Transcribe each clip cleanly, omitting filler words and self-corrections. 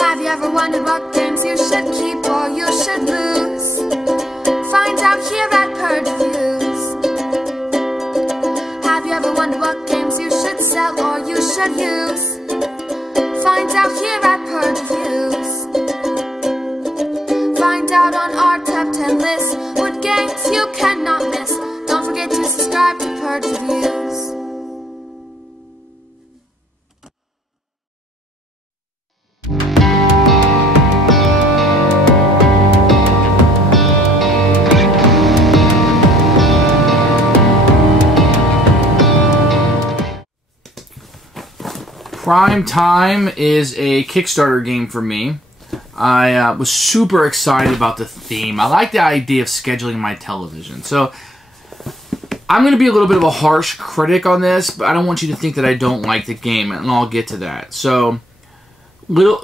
Have you ever wondered what games you should keep or you should lose? Find out here at Purge Reviews. Have you ever wondered what games you should sell or you should use? Find out here at Purge Reviews. Find out on our top 10 list what games you cannot miss. Don't forget to subscribe to Purge Reviews. Prime Time is a Kickstarter game for me. I was super excited about the theme. I like the idea of scheduling my television. So I'm going to be a little bit of a harsh critic on this, but I don't want you to think that I don't like the game, and I'll get to that. So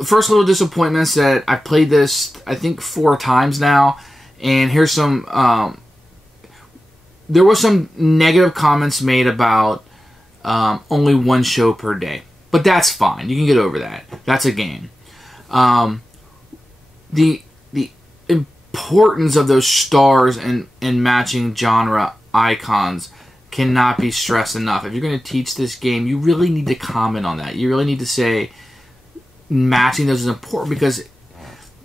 first little disappointments that I've played this, I think, 4 times now, and here's some... there were some negative comments made about only 1 show per day. But that's fine. You can get over that. That's a game. The importance of those stars and matching genre icons cannot be stressed enough. If you're going to teach this game, you really need to comment on that. You really need to say matching those is important, because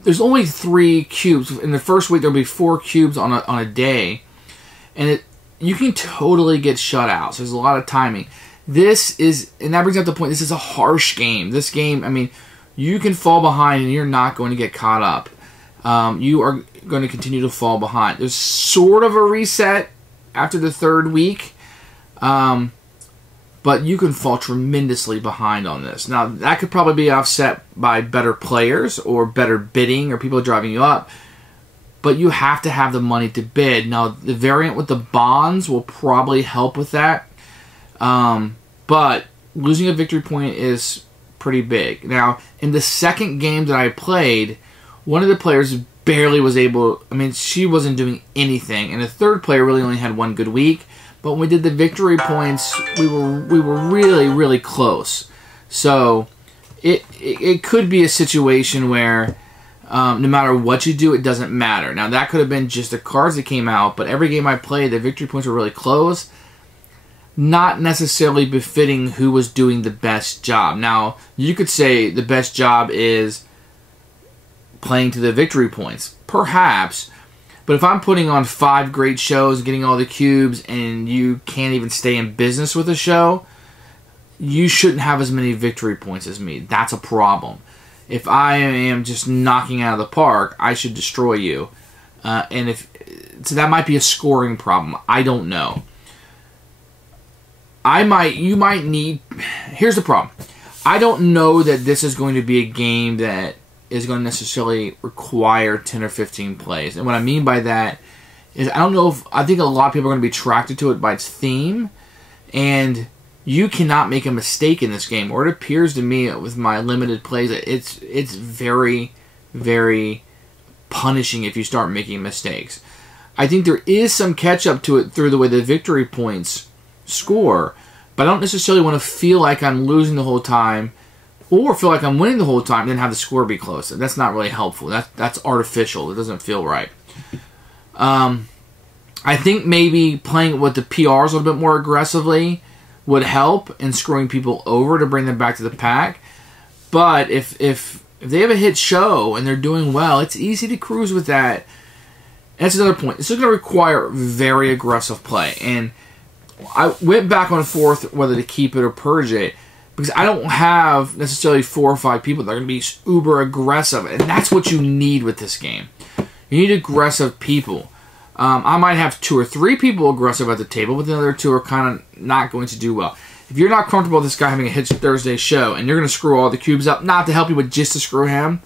there's only 3 cubes. In the first week, there'll be 4 cubes on a day, and you can totally get shut out. So there's a lot of timing. This is, and that brings up the point, this is a harsh game. This game, I mean, you can fall behind and you're not going to get caught up. You are going to continue to fall behind. There's sort of a reset after the 3rd week, but you can fall tremendously behind on this. Now, that could probably be offset by better players or better bidding or people driving you up, but you have to have the money to bid. Now, the variant with the bonds will probably help with that. But losing a victory point is pretty big. Now, in the second game that I played, one of the players barely was able... I mean, she wasn't doing anything. And the third player really only had 1 good week. But when we did the victory points, we were really, really close. So, it could be a situation where no matter what you do, it doesn't matter. Now, that could have been just the cards that came out. But every game I played, the victory points were really close. Not necessarily befitting who was doing the best job. Now, you could say the best job is playing to the victory points. Perhaps. But if I'm putting on 5 great shows, getting all the cubes, and you can't even stay in business with a show, you shouldn't have as many victory points as me. That's a problem. If I am just knocking out of the park, I should destroy you. So that might be a scoring problem. I don't know. You might need... Here's the problem. I don't know that this is going to be a game that is going to necessarily require 10 or 15 plays. And what I mean by that is I don't know if... I think a lot of people are going to be attracted to it by its theme. And you cannot make a mistake in this game. Or it appears to me with my limited plays that it's very, very punishing if you start making mistakes. I think there is some catch-up to it through the way the victory points score, but I don't necessarily want to feel like I'm losing the whole time or feel like I'm winning the whole time and then have the score be close. That's not really helpful. That's artificial. It doesn't feel right. I think maybe playing with the PRs a little bit more aggressively would help in screwing people over to bring them back to the pack. But if they have a hit show and they're doing well, it's easy to cruise with that. And that's another point. This is going to require very aggressive play. And I went back and forth whether to keep it or purge it, because I don't have necessarily 4 or 5 people that are going to be uber aggressive, and that's what you need with this game. You need aggressive people. I might have 2 or 3 people aggressive at the table, but the other 2 are kind of not going to do well. If you're not comfortable with this guy having a hit Thursday show, and you're going to screw all the cubes up, not to help you, but just to screw him,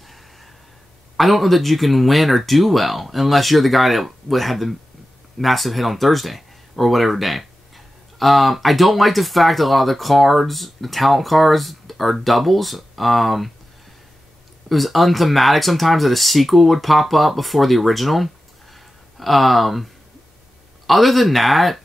I don't know that you can win or do well unless you're the guy that would have the massive hit on Thursday or whatever day. I don't like the fact that a lot of the cards, the talent cards, are doubles. It was unthematic sometimes that a sequel would pop up before the original. Other than that,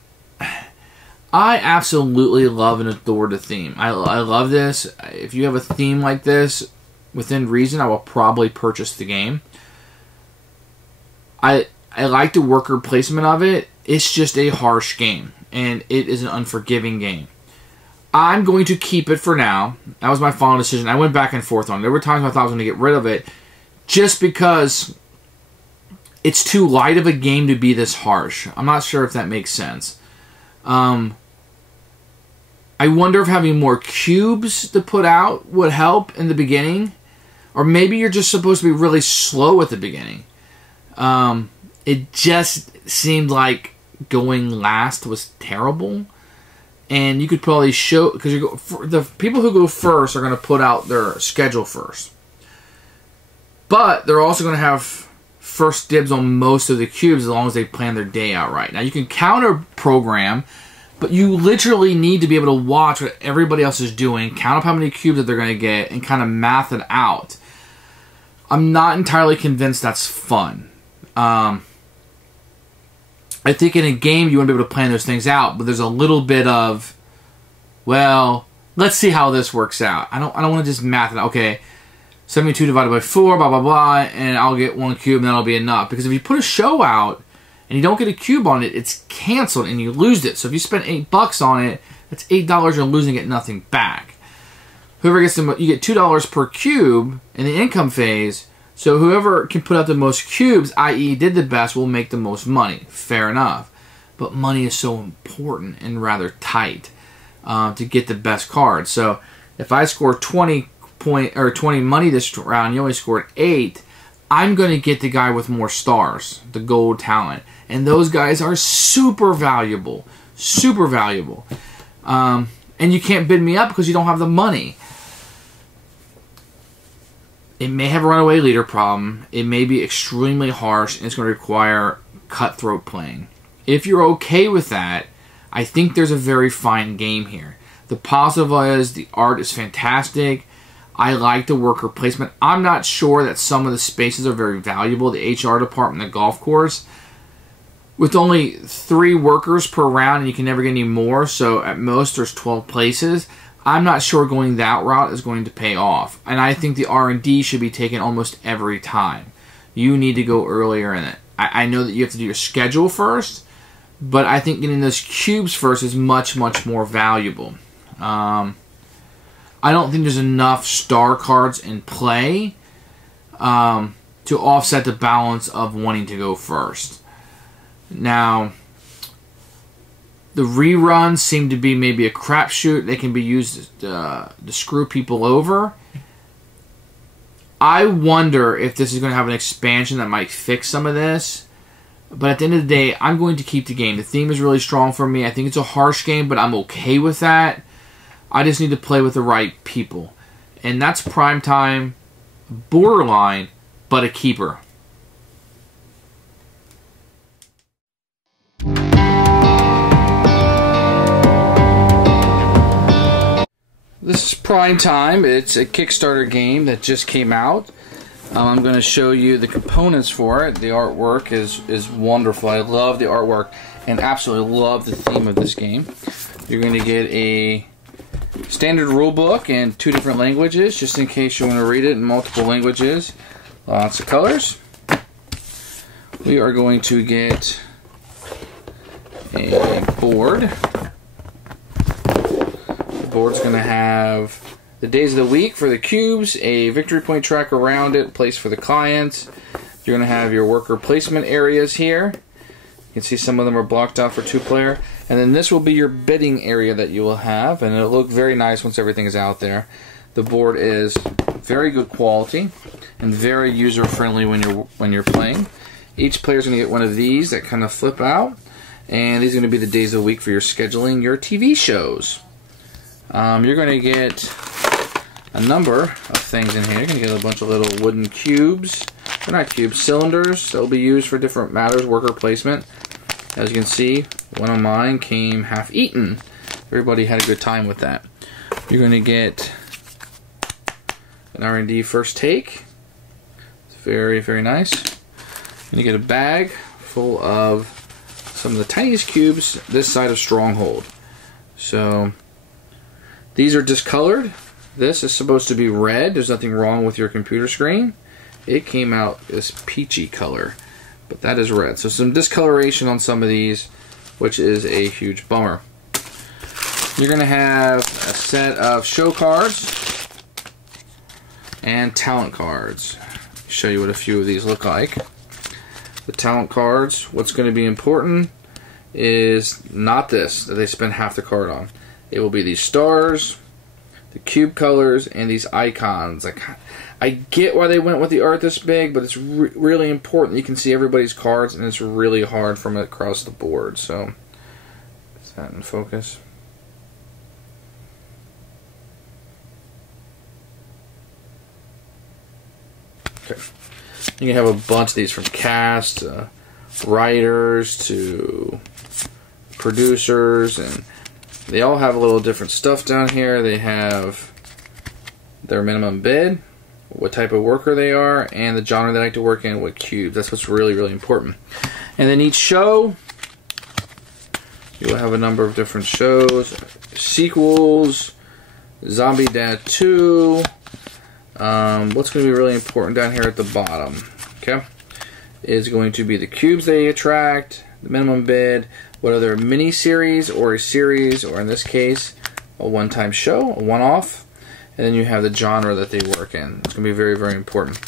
I absolutely love and adore the theme. I love this. If you have a theme like this, within reason, I will probably purchase the game. I like the worker placement of it. It's just a harsh game, and it is an unforgiving game. I'm going to keep it for now. That was my final decision. I went back and forth on it. There were times I thought I was going to get rid of it just because it's too light of a game to be this harsh. I'm not sure if that makes sense. I wonder if having more cubes to put out would help in the beginning. Or maybe you're just supposed to be really slow at the beginning. It just seemed like going last was terrible. And you could probably show, because the people who go first are going to put out their schedule first. But they're also going to have first dibs on most of the cubes as long as they plan their day out right. Now, you can counter program, but you literally need to be able to watch what everybody else is doing, count up how many cubes that they're going to get, and kind of math it out. I'm not entirely convinced that's fun. I think in a game you want to be able to plan those things out, but there's a little bit of, well, let's see how this works out. I don't want to just math it out. Okay, 72 divided by 4, blah, blah, blah, and I'll get 1 cube and that'll be enough. Because if you put a show out and you don't get a cube on it, it's canceled and you lose it. So if you spend $8 on it, that's $8 you're losing, get nothing back. Whoever gets you get $2 per cube in the income phase. So whoever can put out the most cubes, i.e. did the best, will make the most money. Fair enough. But money is so important and rather tight to get the best cards. So if I score 20 money this round, you only scored 8, I'm going to get the guy with more stars, the gold talent. And those guys are super valuable. Super valuable. And you can't bid me up because you don't have the money. It may have a runaway leader problem. It may be extremely harsh, and it's going to require cutthroat playing. If you're okay with that, I think there's a very fine game here. The positive is the art is fantastic. I like the worker placement. I'm not sure that some of the spaces are very valuable. The HR department, the golf course, with only 3 workers per round, and you can never get any more, so at most there's 12 places. I'm not sure going that route is going to pay off. And I think the R&D should be taken almost every time. You need to go earlier in it. I know that you have to do your schedule first, but I think getting those cubes first is much, much more valuable. I don't think there's enough star cards in play to offset the balance of wanting to go first. Now, the reruns seem to be maybe a crapshoot. They can be used to screw people over. I wonder if this is going to have an expansion that might fix some of this. But at the end of the day, I'm going to keep the game. The theme is really strong for me. I think it's a harsh game, but I'm okay with that. I just need to play with the right people. And that's prime time, borderline, but a keeper. This is Prime Time. It's a Kickstarter game that just came out. I'm going to show you the components for it. The artwork is wonderful. I love the artwork and absolutely love the theme of this game. You're going to get a standard rule book in 2 different languages, just in case you want to read it in multiple languages. Lots of colors. We are going to get a board. Board's going to have the days of the week for the cubes, a victory point track around it, place for the clients. You're going to have your worker placement areas here. You can see some of them are blocked out for 2-player. And then this will be your bidding area that you will have, and it'll look very nice once everything is out there. The board is very good quality and very user-friendly when you're playing. Each player is going to get one of these that kind of flip out, and these are going to be the days of the week for your scheduling your TV shows. You're going to get a number of things in here. You're going to get a bunch of little wooden cubes. They're not cubes, cylinders. They'll be used for different matters, worker placement. As you can see, one of mine came half eaten. Everybody had a good time with that. You're going to get an R&D first take. It's very, very nice. You're going to get a bag full of some of the tiniest cubes this side of Stronghold. So these are discolored. This is supposed to be red. There's nothing wrong with your computer screen. It came out this peachy color, but that is red. So some discoloration on some of these, which is a huge bummer. You're going to have a set of show cards and talent cards. Show you what a few of these look like. The talent cards, what's going to be important is not this that they spend half the card on. It will be these stars, the cube colors, and these icons. I get why they went with the art this big, but it's really important. You can see everybody's cards, and it's really hard from across the board. So, is that in focus? Okay. You can have a bunch of these, from cast, writers, to producers, and they all have a little different stuff down here. They have their minimum bid, what type of worker they are, and the genre they like to work in, what cubes. That's what's really, really important. And then each show, you'll have a number of different shows, sequels, Zombie Dad 2. What's going to be really important down here at the bottom, okay, is going to be the cubes they attract, the minimum bid, whether they're a mini-series or a series, or in this case, a one-time show, a one-off, and then you have the genre that they work in. It's going to be very, very important.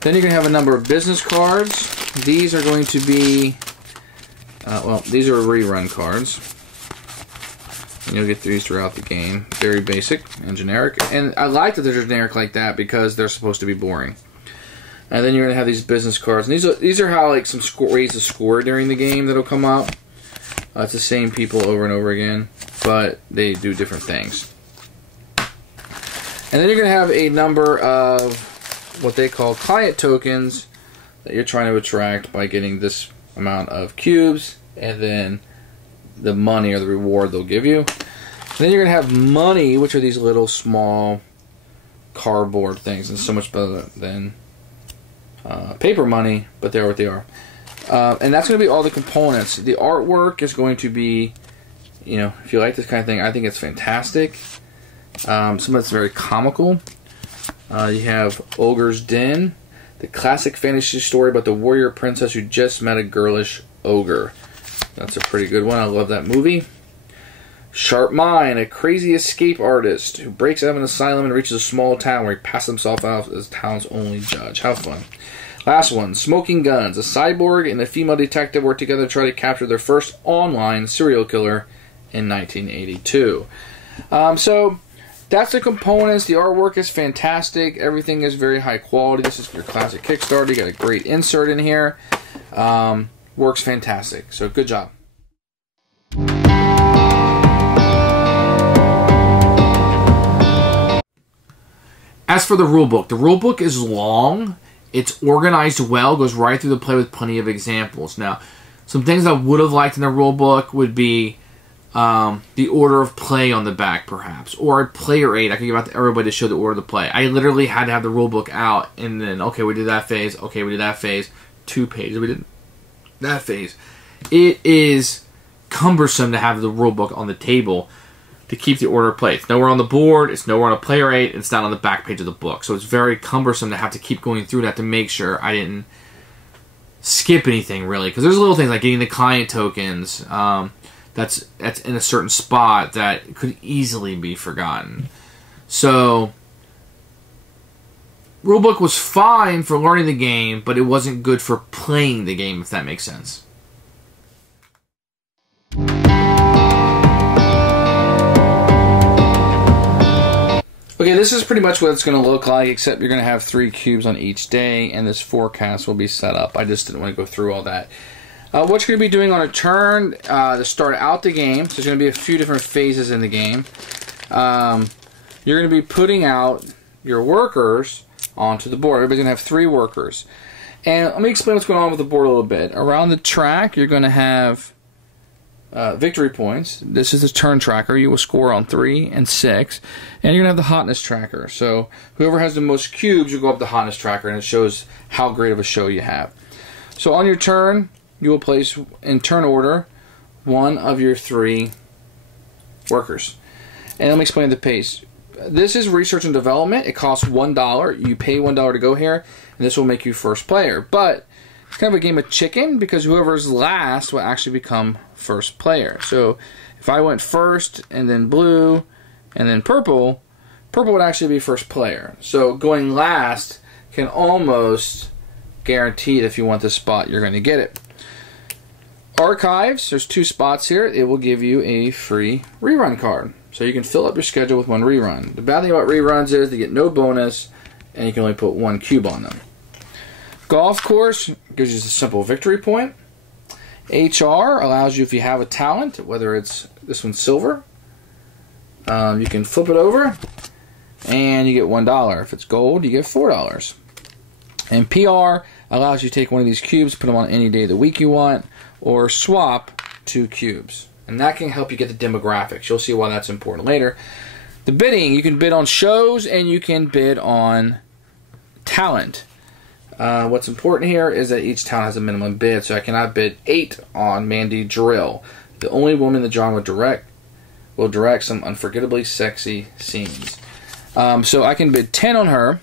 Then you're going to have a number of business cards. These are going to be, well, these are rerun cards. And you'll get these throughout the game. Very basic and generic. And I like that they're generic like that because they're supposed to be boring. And then you're going to have these business cards. And these are how, like, some ways to score during the game that'll come up. It's the same people over and over again, but they do different things. And then you're going to have a number of what they call client tokens that you're trying to attract by getting this amount of cubes, and then the money or the reward they'll give you. And then you're going to have money, which are these little small cardboard things, and so much better than paper money, but they're what they are. And that's going to be all the components. The artwork is going to be, you know, if you like this kind of thing, I think it's fantastic. Some of it's very comical. You have Ogre's Den, the classic fantasy story about the warrior princess who just met a girlish ogre. That's a pretty good one. I love that movie. Sharp Mind, a crazy escape artist who breaks out of an asylum and reaches a small town where he passes himself out as the town's only judge. How fun. Last one, Smoking Guns. A cyborg and a female detective work together to try to capture their first online serial killer in 1982. So, that's the components. The artwork is fantastic. Everything is very high quality. This is your classic Kickstarter. You got a great insert in here. Works fantastic. So, good job. As for the rulebook is long. It's organized well, goes right through the play with plenty of examples. Now, some things I would have liked in the rulebook would be the order of play on the back, perhaps. Or a player aid. I could give out to everybody to show the order of the play. I literally had to have the rulebook out, and then, okay, we did that phase. Okay, we did that phase. 2 pages. We did that phase. It is cumbersome to have the rulebook on the table to keep the order of play. It's nowhere on the board, it's nowhere on a player aid, it's not on the back page of the book. So it's very cumbersome to have to keep going through that to make sure I didn't skip anything, really. Because there's little things like getting the client tokens that's in a certain spot that could easily be forgotten. So, rulebook was fine for learning the game, but it wasn't good for playing the game, if that makes sense. Okay, this is pretty much what it's going to look like, except you're going to have 3 cubes on each day, and this forecast will be set up. I just didn't want to go through all that. What you're going to be doing on a turn to start out the game, so there's going to be a few different phases in the game. You're going to be putting out your workers onto the board. Everybody's going to have 3 workers. And let me explain what's going on with the board a little bit. Around the track, you're going to have victory points. This is the turn tracker. You will score on 3 and 6. And you're going to have the hotness tracker. So whoever has the most cubes, you go up the hotness tracker, and it shows how great of a show you have. So on your turn, you will place, in turn order, 1 of your 3 workers. And let me explain the pace. this is research and development. It costs $1. You pay $1 to go here, and this will make you first player. But it's kind of a game of chicken because whoever's last will actually become first player. So if I went first and then blue and then purple, purple would actually be first player. So going last can almost guarantee that if you want this spot, you're going to get it. Archives, there's 2 spots here. It will give you a free rerun card. So you can fill up your schedule with 1 rerun. The bad thing about reruns is they get no bonus, and you can only put 1 cube on them. Golf course gives you a simple victory point. HR allows you, if you have a talent, whether it's this one's silver, you can flip it over, and you get $1. If it's gold, you get $4. And PR allows you to take one of these cubes, put them on any day of the week you want, or swap 2 cubes. And that can help you get the demographics. You'll see why that's important later. The bidding, you can bid on shows and you can bid on talent. What's important here is that each town has a minimum bid, so I cannot bid 8 on Mandy Drill, the only woman that John will direct some unforgettably sexy scenes. So I can bid 10 on her,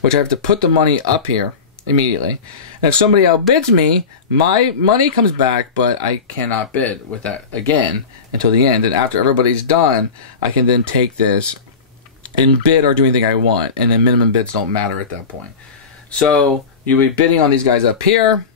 which I have to put the money up here immediately. And if somebody outbids me, my money comes back, but I cannot bid with that again until the end. And after everybody's done, I can then take this and bid or do anything I want. And then minimum bids don't matter at that point. So you'll be bidding on these guys up here,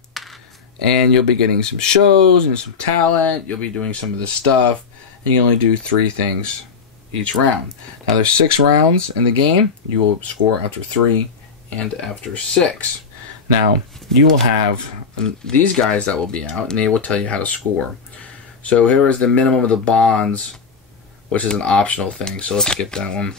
and you'll be getting some shows and some talent. You'll be doing some of this stuff, and you only do 3 things each round. Now there's 6 rounds in the game. You will score after 3 and after 6. Now you will have these guys that will be out, and they will tell you how to score. So here is the minimum of the bonds, which is an optional thing. So let's skip that one.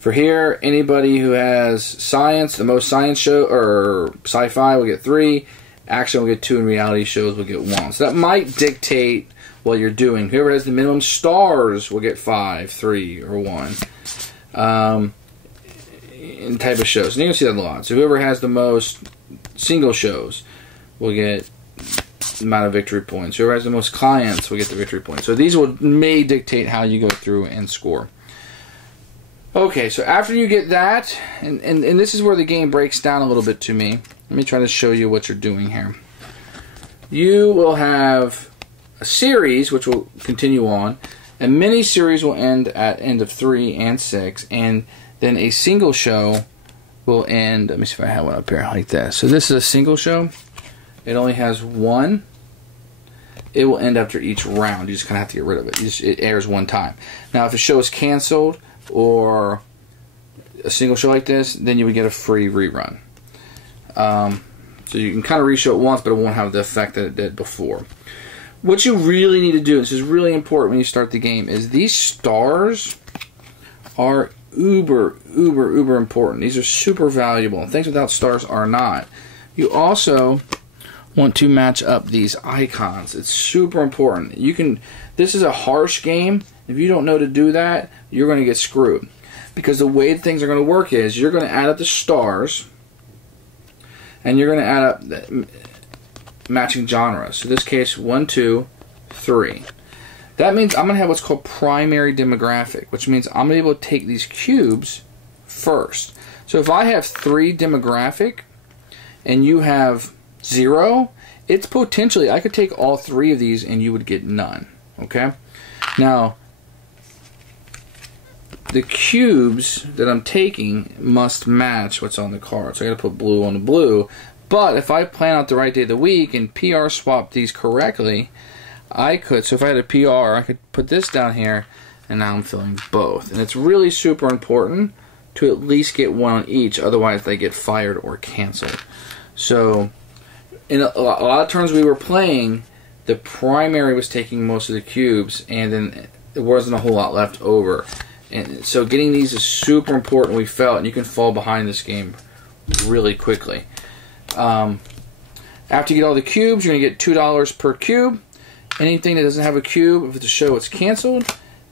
For here, anybody who has science, the most science show or sci-fi will get 3. Action will get 2, and reality shows will get 1. So that might dictate what you're doing. Whoever has the minimum stars will get 5, 3, or 1. In type of shows. And you can see that a lot. So whoever has the most single shows will get the amount of victory points. Whoever has the most clients will get the victory points. So these may dictate how you go through and score. Okay, so after you get that, and this is where the game breaks down a little bit to me. Let me try to show you what you're doing here. You will have a series, which will continue on. A mini-series will end at end of 3 and 6, and then a single show will end. Let me see if I have one up here like this. So this is a single show. It only has 1. It will end after each round. You just kind of have to get rid of it. It airs 1 time. Now, if a show is canceled or a single show like this, then you would get a free rerun. So you can kind of reshow it once, but it won't have the effect that it did before. What you really need to do, this is really important when you start the game, is these stars are uber important. These are super valuable. And things without stars are not. You also want to match up these icons. It's super important. This is a harsh game. If you don't know to do that, you're going to get screwed. Because the way things are going to work is you're going to add up the stars, and you're going to add up the matching genres. So in this case, 1, 2, 3. That means I'm going to have what's called primary demographic, which means I'm going to be able to take these cubes first. So if I have 3 demographic and you have 0, it's potentially, I could take all 3 of these and you would get none. Okay? Now, the cubes that I'm taking must match what's on the card. So I got to put blue on the blue. But if I plan out the right day of the week and PR swap these correctly, I could, so if I had a PR, I could put this down here, and now I'm filling both. And it's really super important to at least get 1 on each, otherwise they get fired or canceled. So, in a lot of turns we were playing, the primary was taking most of the cubes, and then there wasn't a whole lot left over. And so getting these is super important, we felt, and you can fall behind this game really quickly. After you get all the cubes, you're going to get $2 per cube. Anything that doesn't have a cube, if it's a show, it's canceled.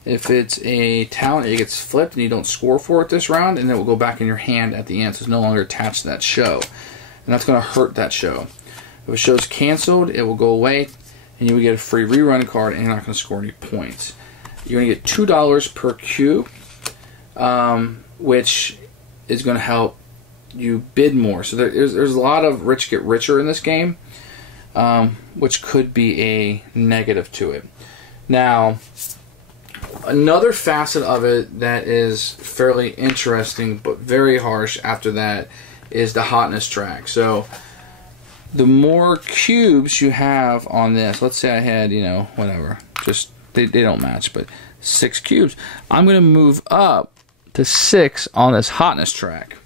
If it's a talent, it gets flipped and you don't score for it this round, and it will go back in your hand at the end, so it's no longer attached to that show. And that's going to hurt that show. If a show's canceled, it will go away, and you will get a free rerun card, and you're not going to score any points. You're going to get $2 per cube. which is going to help you bid more. So there's a lot of rich get richer in this game, which could be a negative to it. Now, another facet of it that is fairly interesting but very harsh after that is the hotness track. So the more cubes you have on this, let's say I had, you know, whatever, just they don't match, but 6 cubes, I'm going to move up to 6 on this hotness track.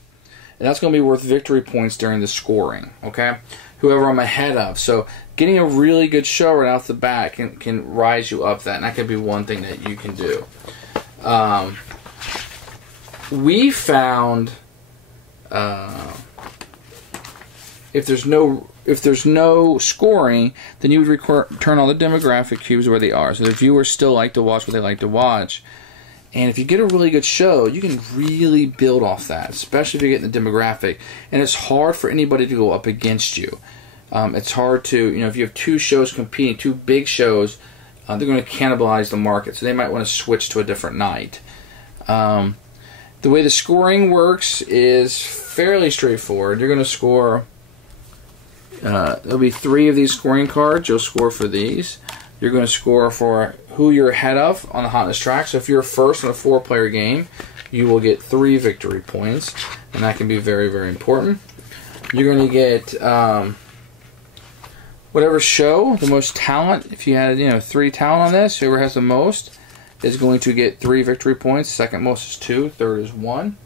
And that's going to be worth victory points during the scoring, okay? Whoever I'm ahead of. So getting a really good show right off the bat can rise you up that, and that could be one thing that you can do. We found if there's no scoring, then you would turn all the demographic cubes where they are. So the viewers still like to watch what they like to watch. And if you get a really good show, you can really build off that, especially if you get in the demographic. And it's hard for anybody to go up against you. It's hard to, you know, if you have 2 shows competing, 2 big shows, they're going to cannibalize the market. So they might want to switch to a different night. The way the scoring works is fairly straightforward. You're going to score, there'll be 3 of these scoring cards. You'll score for these. You're going to score for who you're ahead of on the hotness track. So if you're first in a 4-player game, you will get 3 victory points, and that can be very, very important. You're going to get whatever show, the most talent. If you had, you know, 3 talent on this, whoever has the most is going to get 3 victory points. Second most is 2, third is 1. And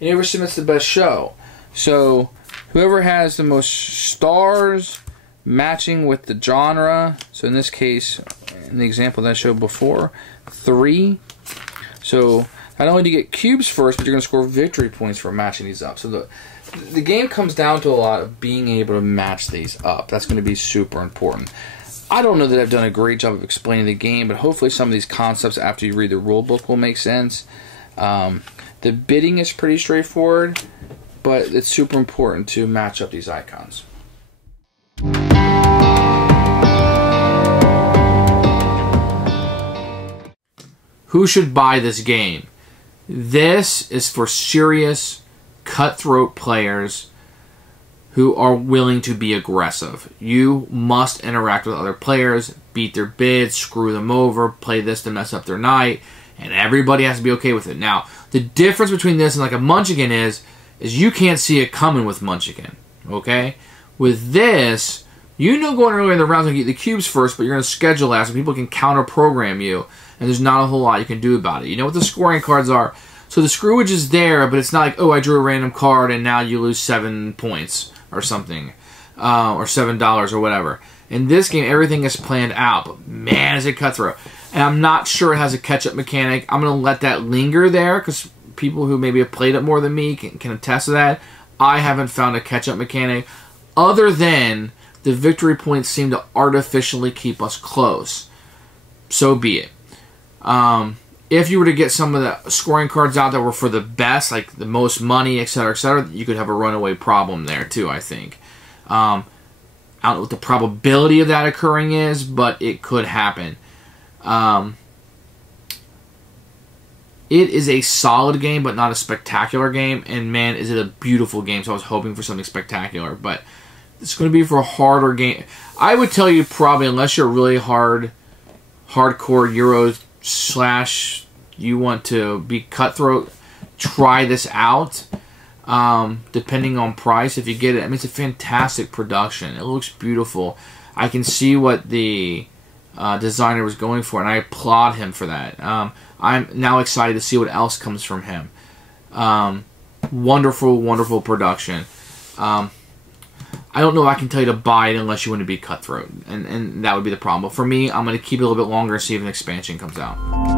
whoever submits the best show. So whoever has the most stars matching with the genre, so in this case, in the example that I showed before, 3. So not only do you get cubes first, but you're going to score victory points for matching these up. So the game comes down to a lot of being able to match these up. That's going to be super important. I don't know that I've done a great job of explaining the game, but hopefully some of these concepts after you read the rule book will make sense. The bidding is pretty straightforward, but it's super important to match up these icons. Who should buy this game? This is for serious, cutthroat players who are willing to be aggressive. You must interact with other players, beat their bids, screw them over, play this to mess up their night, and everybody has to be okay with it. Now, the difference between this and like a Munchkin is you can't see it coming with Munchkin, okay? With this, you know going earlier in the rounds, you get the cubes first, but you're going to schedule that so people can counter-program you, and there's not a whole lot you can do about it. You know what the scoring cards are. So the screwage is there, but it's not like, oh, I drew a random card and now you lose 7 points or something, or $7 or whatever. In this game, everything is planned out, but man, is it cutthroat. And I'm not sure it has a catch-up mechanic. I'm going to let that linger there because people who maybe have played it more than me can attest to that. I haven't found a catch-up mechanic other than the victory points seem to artificially keep us close. So be it. If you were to get some of the scoring cards out that were for the best, like the most money, etc., you could have a runaway problem there too, I think. I don't know what the probability of that occurring is, but it could happen. It is a solid game, but not a spectacular game. And man, is it a beautiful game. So I was hoping for something spectacular. But it's going to be for a harder game. I would tell you probably, unless you're really hardcore Euros / you want to be cutthroat, try this out. Depending on price, if you get it. I mean, it's a fantastic production. It looks beautiful. I can see what the designer was going for, and I applaud him for that. I'm now excited to see what else comes from him. Wonderful, wonderful production. I don't know if I can tell you to buy it unless you want to be cutthroat, and that would be the problem. But for me, I'm going to keep it a little bit longer and see if an expansion comes out.